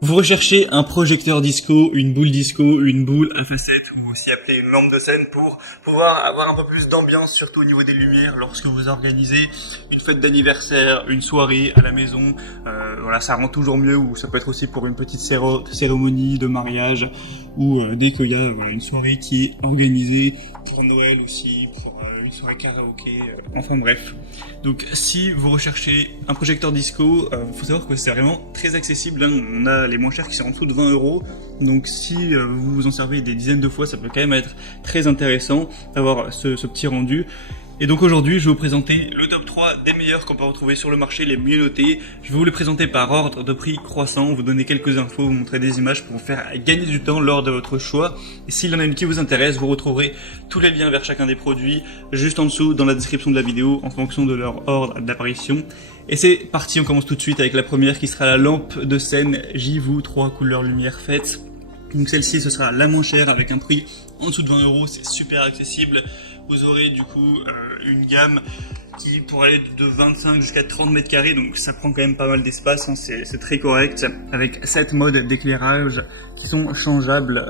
Vous recherchez un projecteur disco, une boule à facettes ou aussi appelée une lampe de scène pour pouvoir avoir un peu plus d'ambiance, surtout au niveau des lumières lorsque vous organisez une fête d'anniversaire, une soirée à la maison. Voilà, ça rend toujours mieux, ou ça peut être aussi pour une petite cérémonie de mariage ou dès qu'il y a une soirée qui est organisée pour Noël aussi, pour une soirée karaoké, enfin bref. Donc si vous recherchez un projecteur disco, faut savoir que c'est vraiment très accessible, hein. On a les moins chers qui sont en dessous de 20 euros. Donc si vous vous en servez des dizaines de fois, ça peut quand même être très intéressant d'avoir ce petit rendu. Et donc aujourd'hui, je vais vous présenter le top 3 des meilleurs qu'on peut retrouver sur le marché, les mieux notés. Je vais vous les présenter par ordre de prix croissant, vous donner quelques infos, vous montrer des images pour vous faire gagner du temps lors de votre choix. Et s'il y en a une qui vous intéresse, vous retrouverez tous les liens vers chacun des produits juste en dessous dans la description de la vidéo en fonction de leur ordre d'apparition. Et c'est parti, on commence tout de suite avec la première qui sera la lampe de scène JIVOO 3 couleurs lumière faites. Donc celle-ci, ce sera la moins chère avec un prix en dessous de 20 euros, c'est super accessible. Vous aurez du coup une gamme qui pourrait aller de 25 jusqu'à 30 mètres carrés, donc ça prend quand même pas mal d'espace, hein, c'est très correct, avec 7 modes d'éclairage qui sont changeables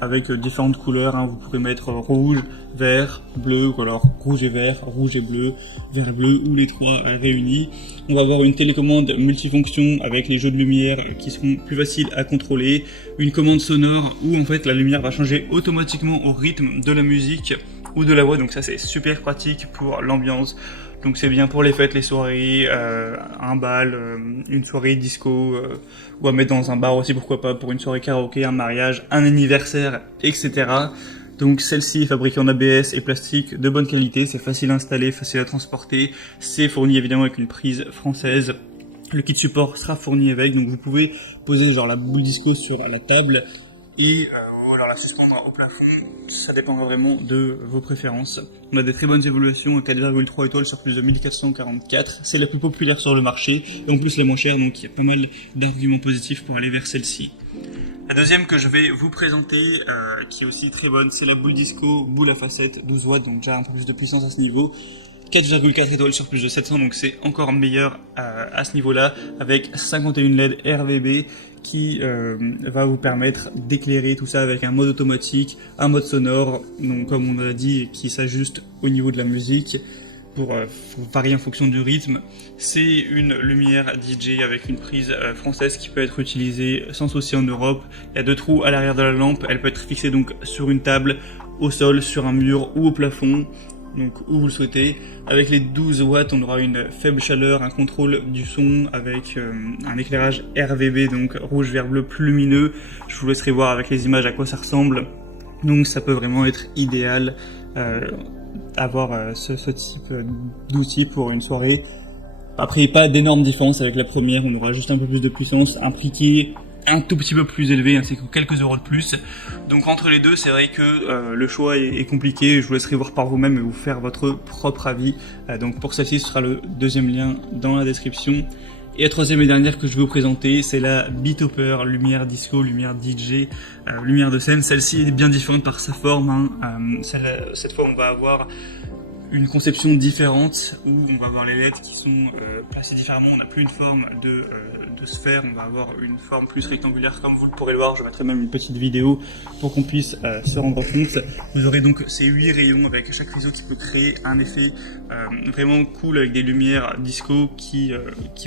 avec différentes couleurs, hein. Vous pourrez mettre rouge, vert, bleu, ou alors rouge et vert, rouge et bleu, vert et bleu, ou les trois réunis. On va avoir une télécommande multifonction avec les jeux de lumière qui seront plus faciles à contrôler, une commande sonore où en fait la lumière va changer automatiquement au rythme de la musique ou de la voix, donc ça c'est super pratique pour l'ambiance. Donc c'est bien pour les fêtes, les soirées, un bal, une soirée disco, ou à mettre dans un bar aussi, pourquoi pas, pour une soirée karaoké, un mariage, un anniversaire, etc. Donc celle-ci est fabriquée en ABS et plastique de bonne qualité, c'est facile à installer, facile à transporter, c'est fourni évidemment avec une prise française. Le kit support sera fourni avec, donc vous pouvez poser genre la boule disco sur la table et alors la suspendre au plafond, ça dépendra vraiment de vos préférences. On a des très bonnes évaluations, 4,3 étoiles sur plus de 1444, c'est la plus populaire sur le marché, et en plus la moins chère, donc il y a pas mal d'arguments positifs pour aller vers celle-ci. La deuxième que je vais vous présenter, qui est aussi très bonne, c'est la boule disco, boule à facettes, 12 watts, donc déjà un peu plus de puissance à ce niveau. 4,4 étoiles sur plus de 700, donc c'est encore meilleur à ce niveau-là, avec 51 LED RVB qui va vous permettre d'éclairer tout ça avec un mode automatique, un mode sonore, donc comme on l'a dit, qui s'ajuste au niveau de la musique pour varier en fonction du rythme. C'est une lumière DJ avec une prise française qui peut être utilisée sans souci en Europe. Il y a deux trous à l'arrière de la lampe, elle peut être fixée donc sur une table, au sol, sur un mur ou au plafond, donc où vous le souhaitez. Avec les 12 watts, on aura une faible chaleur, un contrôle du son avec un éclairage RVB, donc rouge, vert, bleu, plus lumineux. Je vous laisserai voir avec les images à quoi ça ressemble. Donc ça peut vraiment être idéal avoir ce type d'outil pour une soirée. Après, pas d'énorme différence avec la première, on aura juste un peu plus de puissance, un prix qui est un tout petit peu plus élevé, ainsi que quelques euros de plus. Donc entre les deux, c'est vrai que le choix est compliqué, je vous laisserai voir par vous-même et vous faire votre propre avis. Donc pour celle-ci, ce sera le deuxième lien dans la description. Et la troisième et dernière que je vais vous présenter, c'est la Beatopper, lumière disco, lumière DJ, lumière de scène. Celle-ci est bien différente par sa forme, hein. Cette fois, on va avoir une conception différente où on va avoir les LED qui sont placés différemment. On n'a plus une forme de sphère, on va avoir une forme plus rectangulaire comme vous le pourrez le voir. Je mettrai même une petite vidéo pour qu'on puisse se rendre compte. Vous aurez donc ces 8 rayons avec chaque réseau qui peut créer un effet vraiment cool avec des lumières disco qui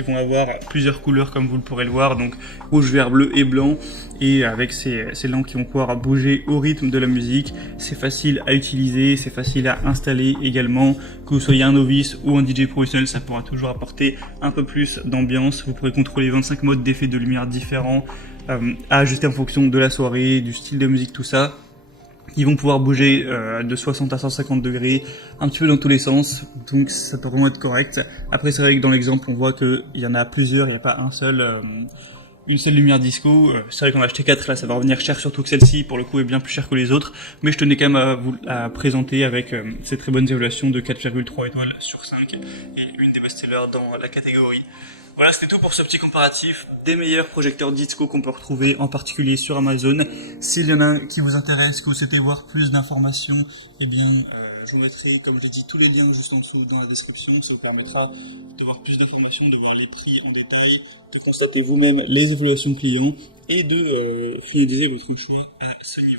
vont avoir plusieurs couleurs comme vous le pourrez le voir, donc rouge, vert, bleu et blanc, et avec ces lampes qui vont pouvoir bouger au rythme de la musique. C'est facile à utiliser, c'est facile à installer également. Que vous soyez un novice ou un DJ professionnel, ça pourra toujours apporter un peu plus d'ambiance. Vous pourrez contrôler 25 modes d'effets de lumière différents à ajuster en fonction de la soirée, du style de musique, tout ça. Ils vont pouvoir bouger de 60 à 150 degrés, un petit peu dans tous les sens, donc ça peut vraiment être correct. Après, c'est vrai que dans l'exemple, on voit qu'il y en a plusieurs, il n'y a pas une seule lumière disco. C'est vrai qu'on a acheté 4, là ça va revenir cher, surtout que celle-ci pour le coup est bien plus chère que les autres, mais je tenais quand même à vous la présenter avec ces très bonnes évaluations de 4,3 étoiles sur 5 et une des best-sellers dans la catégorie. Voilà, c'était tout pour ce petit comparatif des meilleurs projecteurs disco qu'on peut retrouver, en particulier sur Amazon. S'il y en a un qui vous intéresse, que vous souhaitez voir plus d'informations, eh bien Je vous mettrai, comme je l'ai dit, tous les liens juste en dessous dans la description. Ça vous permettra de voir plus d'informations, de voir les prix en détail, de constater vous-même les évaluations clients et de finaliser votre choix à